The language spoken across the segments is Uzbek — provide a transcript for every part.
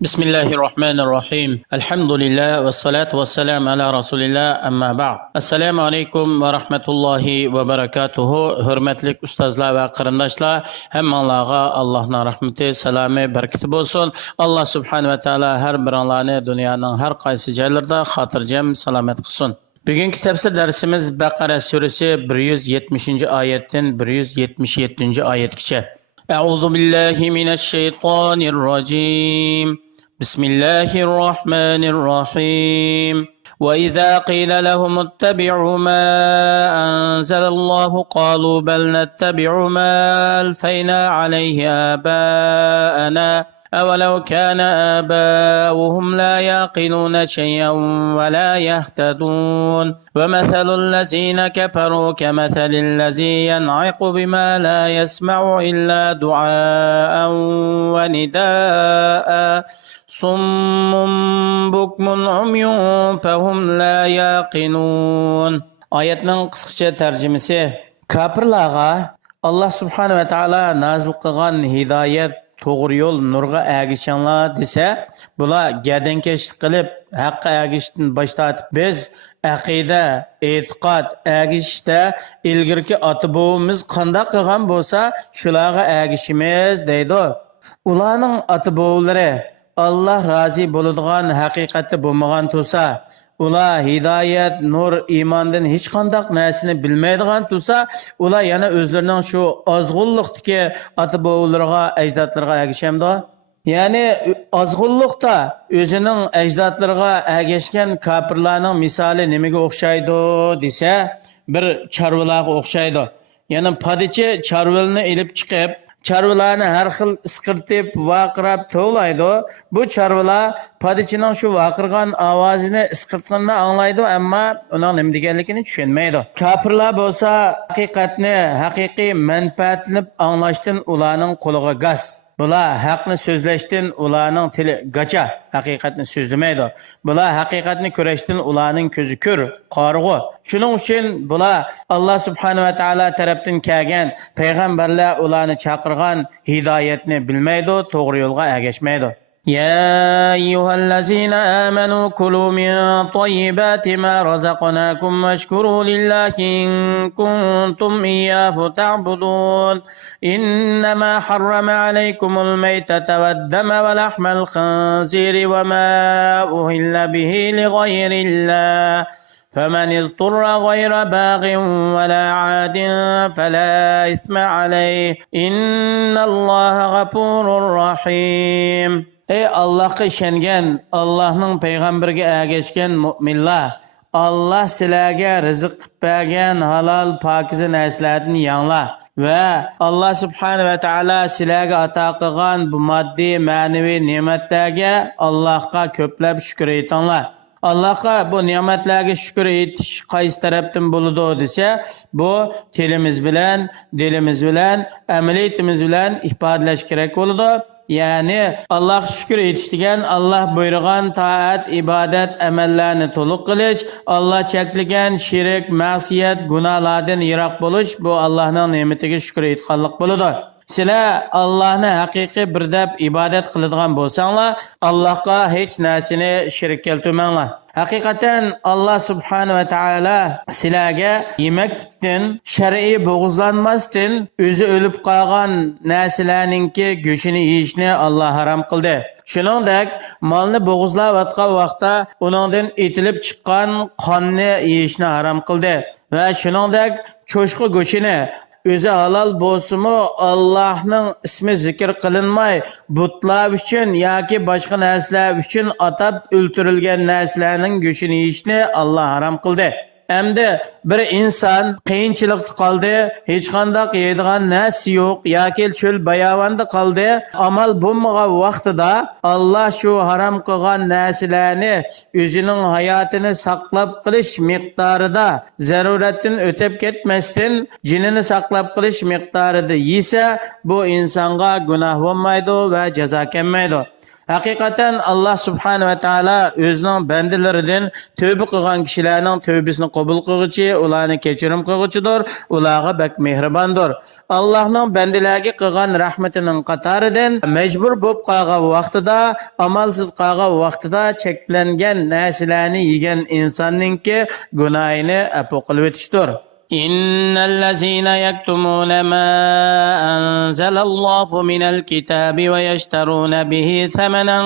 بسم الله الرحمن الرحيم الحمد لله والصلاة والسلام على رسول الله أما بعد السلام عليكم ورحمة الله وبركاته hurmatli ustozlar va qarindoshlar hammanglarga Allohning rahmati salami barakati bo'lsin. Alloh subhanahu va taolo har biringlarni dunyoning har qaysi joylarida xotirjam salomat qilsin. Bugungi tafsir darsimiz Baqara surasi 170 oyatdan 177 oyatgacha. أعوذ بالله من الشيطان الرجيم بسم الله الرحمن الرحيم وإذا قيل لهم اتبعوا ما أنزل الله قالوا بل نتبع ما ألفينا عليه آباءنا أولو كان آباؤهم لا يعقلون شيئا ولا يهتدون ومثل الذين كفروا كمثل الذي ينعق بما لا يسمع إلا دعاء ونداء صم بكم عمي فهم لا يعقلون. Oyatning qisqacha tarjimasi: Kafirlarga Alloh subhanahu va taolo nazil qilgan hidoyat to'g'ri yo'l nurga ergishinglar desa, bular gadankashlik qilib haqqa ergishishdan bosh tortib biz aqida, e'tiqod ergishishda ilgirki ota-bobimiz qanday qilgan bo'lsa, shularga ergishimiz deydi. Ularning ota-bobolari Allah rozi bo'ladigan haqiqatda bo'lmagan tursa, ular hidoyat, nur, iymondan hech qanday narsani bilmaydigan tursa, ular yana o'zlarining shu ozg'unlikdagi ota-bobolariga, ajdodlariga ergashamdi. Ya'ni ozg'unlikda o'zining ajdodlariga ergashgan kofirlarning misoli nimaga o'xshaydi desa, bir chorvalarga o'xshaydi. Ya'ni padichi chorvalni ilib chiqib chorvalarni har xil isqirtib, vaqirab to'laydi. Bu chorvalar padichining shu vaqirgan ovozini, isqirtganini anglaydi, ammo uning nima deganligini tushunmaydi. Kofirlar bo'lsa, haqiqatni, haqiqiy manfaatni anglashdan ularning qo'liga gaz. Bular haqni so'zlashdan ularning tili gacha, haqiqatni so'zlamaydi. Bular haqiqatni ko'rishdan ularning ko'zi ko'r, qorg'u. Shuning uchun bular Alloh subhanahu va taolo tarafdan kelgan payg'ambarlar ularni chaqirgan hidoyatni bilmaydi, to'g'ri yo'lga ergashmaydi. يا أيها الذين آمنوا كلوا من طيبات ما رزقناكم واشكروا لله إن كنتم إياه تعبدون إنما حرم عليكم الميتة والدم ولحم الخنزير وما أهل به لغير الله فمن اضطر غير باغ ولا عاد فلا إثم عليه إن الله غفور رحيم. Ey Allah'a işengen, Allah'ın peygamberge ergeçken müminler, Allah sizlerge rızık bergen halal pakize nesletini yanla ve Allah subhanahu ve taala sizlerge ata kılgan bu maddi manevi nimetlerge Allah'a köplep şükür etanlar. Allah'a bu nimetlerge şükür etiş qaysi taraftan buludu dese, bu tilimiz bilen, dilimiz bilen, ameliyatimiz bilen ifadeleş gerek buludu. Yani Allah şükür etiştigen, Allah buyurgan taat, ibadet, emellerini toluk kılış, Allah çekligen şirik, masiyet, günahlardan yirak buluş, bu Allah'ın nimetine şükür etkanlık buludur. Sizler Allah'ını hakiki bir dep ibadet kılıdığın bolsanlar, Allah'a hiç narsini şirik keltirmenglar. Hakikaten Allah subhanahu ve taala sizlerge yemekten, şer'i boğuzlanmasdan, özü ölüp kalgan narsalarninki go'shini yeyishni Allah haram qildi. Shuningdek, molni boğuzlayotgan vaqtda uningdan etilib chiqqan qonni yeyishni haram qildi. Va shuningdek, cho'shqa go'shini o'zi halol bo'lsa-mu Allohning ismi zikr qilinmay butlar uchun yoki boshqa narsalar uchun atab o'ltirilgan narsalarning go'shini yeyishni Alloh harom qildi. Endi bir inson qiyinchilikda qoldi, hech qanday yeydigan narsa yo'q yoki cho'l bayovonda qoldi. Amal bo'lmagan vaqtida Alloh shu harom qilgan narsalarni o'zining hayotini saqlab qilish miqdorida, zaruratdan o'tib ketmasdan jinini saqlab qilish miqdorida yesa, bu insonga gunoh bo'lmaydi va jazo kelmaydi. Haqiqatan Allah subhanahu wa ta'ala o'zining bandalaridan tövbe qilgan kishilarning tövbesini qabul qiluvchi, ularni kechirim qiluvchidir, ularga bak mehribondir. Allohning bandalarga qilgan rahmatining qatoridan majbur bo'lib qolgan vaqtida, amalsiz qolgan vaqtida cheklangan narsalarni yegan insonninki gunohini afu qilib o'tishdir. إن الذين يكتمون ما أنزل الله من الكتاب ويشترون به ثمنا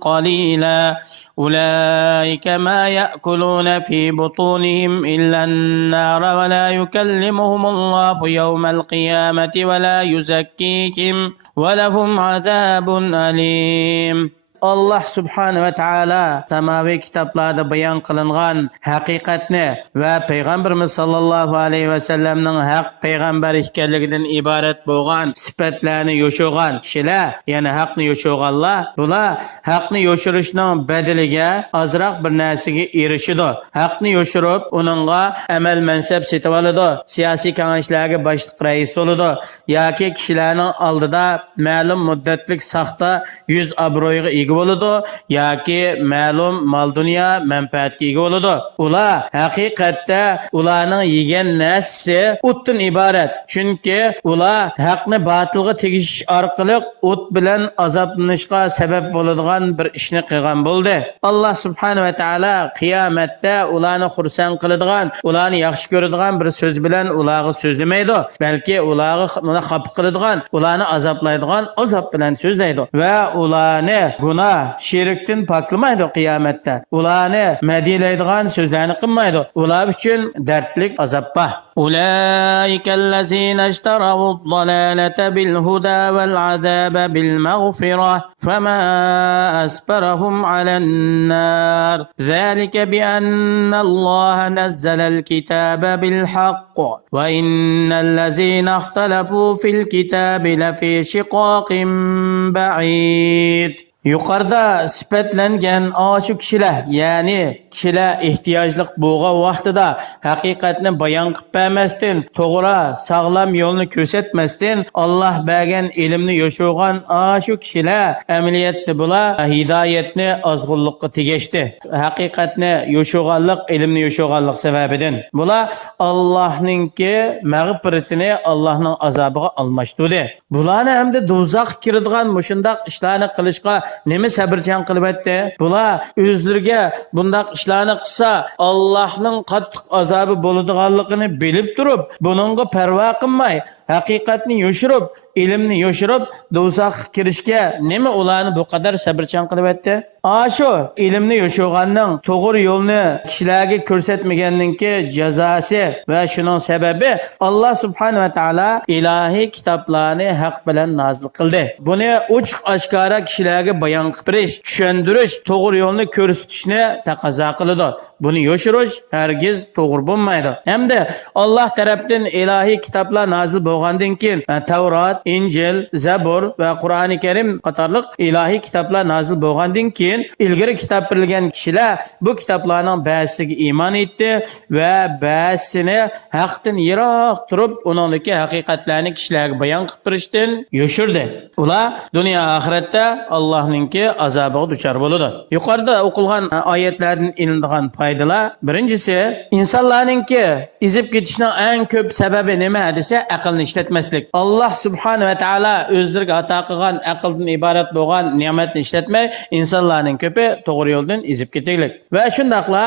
قليلا أولئك ما يأكلون في بطونهم إلا النار ولا يكلمهم الله يوم القيامة ولا يزكيهم ولهم عذاب أليم. Allah subhanahu wa ta'ala samaviy kitoblarda bayon qilingan haqiqatni va payg'ambarimiz sallallohu alayhi va sallamning haq payg'ambar ekanligidan iborat bo'lgan sifatlarni yo'shirgan kishilar, ya'ni haqni yo'shirganlar, bular haqni yo'shirishning badaliga ozroq bir narsaga erishidi. Haqni yo'shirib, uningga amal mansab setib oladi, siyosiy kengashlarga boshliq rais bo'ladi yoki kishilarning oldida ma'lum muddatlik saxta yuz obro'yiga bo'ladi yoki ma'lum mol dunyo manfaatga ega bo'ladi. Ular haqiqatda ularning yegan narsasi o'tdan iborat. Chunki ular haqni botilga tegish orqali o't bilan azoblanishga sabab bo'ladigan bir ishni qilgan bo'ldi. Alloh subhanahu va taolo qiyomatda ularni xursand qiladigan, ularni yaxshi ko'radigan bir so'z bilan ularga so'zlamaydi, balki ularga xafa qiladigan, ularni azoblaydigan azob bilan so'zlaydi va ularni şirkten paklamaydı kıyametdə. Ularni mədiyələydiğən sözlərini qılmaydı. Ular üçün dərdlik azabba. أولئك الذين اشتروا الضلالة بالهدى والعذاب بالمغفرة فما أسبرهم على النار ذلك بأن الله نزل الكتاب بالحق وإن الذين اختلفوا في الكتاب لفي شقاق بعيد. Yuqorida sifatlangan shu kishilar, ya'ni kishilar ehtiyojli bo'lgan vaqtida haqiqatni bayon qilib bermasdan, to'g'ri, sog'lom yo'lni ko'rsatmasdan Alloh bergan ilmni yo'shirgan shu kishilar amaliyotda bular hidoyatni ozg'unlikqa tegishdi. Haqiqatni yo'shirganlik, ilmni yo'shirganlik sababidan bular Allohningki mag'firatini Allohning azobiga almashtirdi. Bularni hamda do'zaxga kiradigan mushundaq ishlarni qilishga nima sabrchan qilib etdi? Bular o'zlariga bundaq ishlarni qilsa Allohning qattiq azobi bo'ladiganligini bilib turib, buningga parvo qilmay, haqiqatni yo'shirib, ilmni yo'shirib, do'zaxga kirishga nima ularni bu qadar sabrchan qilib etdi? Shu ilmni yo'shirganning to'g'ri yo'lni kishilarga ko'rsatmaganninki jazosi va shuning sababi Alloh subhanahu va taolo ilohiy kitoblarni haq bilan nozil qildi. Buni ochiq oshkora kishilarga bayon qilib berish, tushuntirish, to'g'ri yo'lni ko'rsatishni taqozo qiladi. Buni yo'shirish hargiz to'g'ri bo'lmaydi. Hamda Alloh tomonidan ilohiy kitoblar nozil bo'lgandan keyin Tavrat, Injil, Zabur va Qur'oni Karim qatorliq ilohiy kitoblar nozil bo'lgandan keyin ilgari kitob berilgan kishilar bu kitoblarning ba'zisiga iymon etdi va ba'zisini haqdan yiroq turib, uningdagi haqiqatlarni kishilarga bayon qilib berishdan yo'shirdi. Ular dunyo oxiratda Allohningki azobiga duchor bo'ladi. Yuqorida o'qilgan oyatlardan ilinadigan foydalar, birinchisi, insonlarningki izib ketishning eng ko'p sababi nima desa, aqlni ishlatmaslik. Alloh subhanahu va taolo o'zlariga ato qilgan aqldan iborat bo'lgan ne'matni ishlatmay, insonlarning ko'pi to'g'ri yo'ldan izib ketaylik. Va shundaqla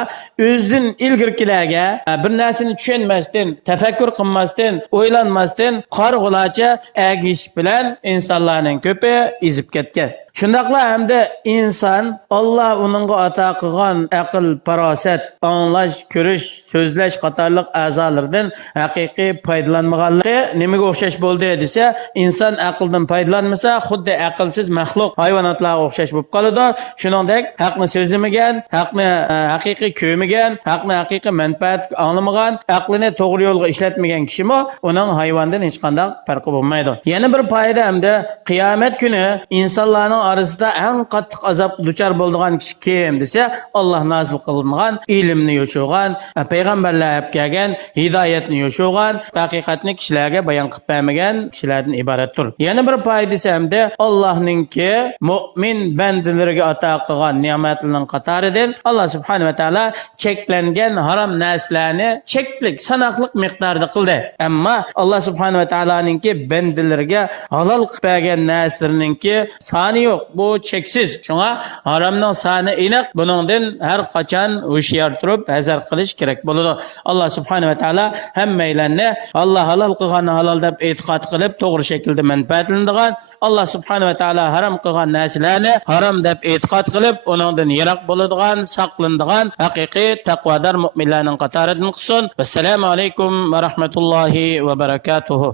o'zidan ilgirkilarga bir narsani tushunmasdan, tafakkur qilmasdan, o'ylanmasdan qarg'ulacha agish bilan insonlarning ko'pi izib ketgan. Shundaqla hamda inson Alloh uningga ato qilgan aql, farosat, anglash, ko'rish, so'zlash qatorliq a'zolardan haqiqiy foydalanmaganligi nimaga o'xshash bo'ldi desa, inson aqldan foydalanmasa, xuddi aqlsiz maxluq hayvonotlarga o'xshash bo'lib qoladi. Shuningdek, haqni so'zlamagan, haqni haqiqiy ko'rmagan, haqni haqiqiy manfaat anglamagan, aqlini to'g'ri yo'lga ishlatmagan kishimi uning hayvondan hech qanday farqi bo'lmaydi. Yana bir foyda hamda qiyomat kuni insonlarning arasida eng qattiq azobga duchor bo'lgan kishi kim desa, Alloh nozil qilingan ilmni yo'shogan, payg'ambarlar olib kelgan hidoyatni yo'shogan, haqiqatni kishilarga bayon qilib bermagan kishilardan iboratdir. Yana bir foydasi hamda Allohningki mu'min bandalariga ato qilgan ne'matlarining qatoridan Alloh subhanahu va taolo cheklangan harom narsalarni cheklik, sanoqli miqdorda qildi. Ammo Alloh subhanahu va taoloninki bandalariga halol qilib bergan narsalarninki soni yo'q. Bu cheksiz. Shunga haromning soni aniq. Buningdan har qachon hushyor turib hazar qilish kerak bo'ladi. Alloh subhanahu va taolo hammalarni Alloh halol qilganni halol deb e'tiqod qilib, to'g'ri shaklda manfaatlanadigan, Alloh subhanahu va taolo harom qilgan narsalarni harom deb e'tiqod qilib, uningdan yiroq bo'ladigan, saqlanadigan haqiqiy taqvodor mu'minlarning qatoridan qilsin. Assalomu alaykum va rahmatullohi va barakatuh.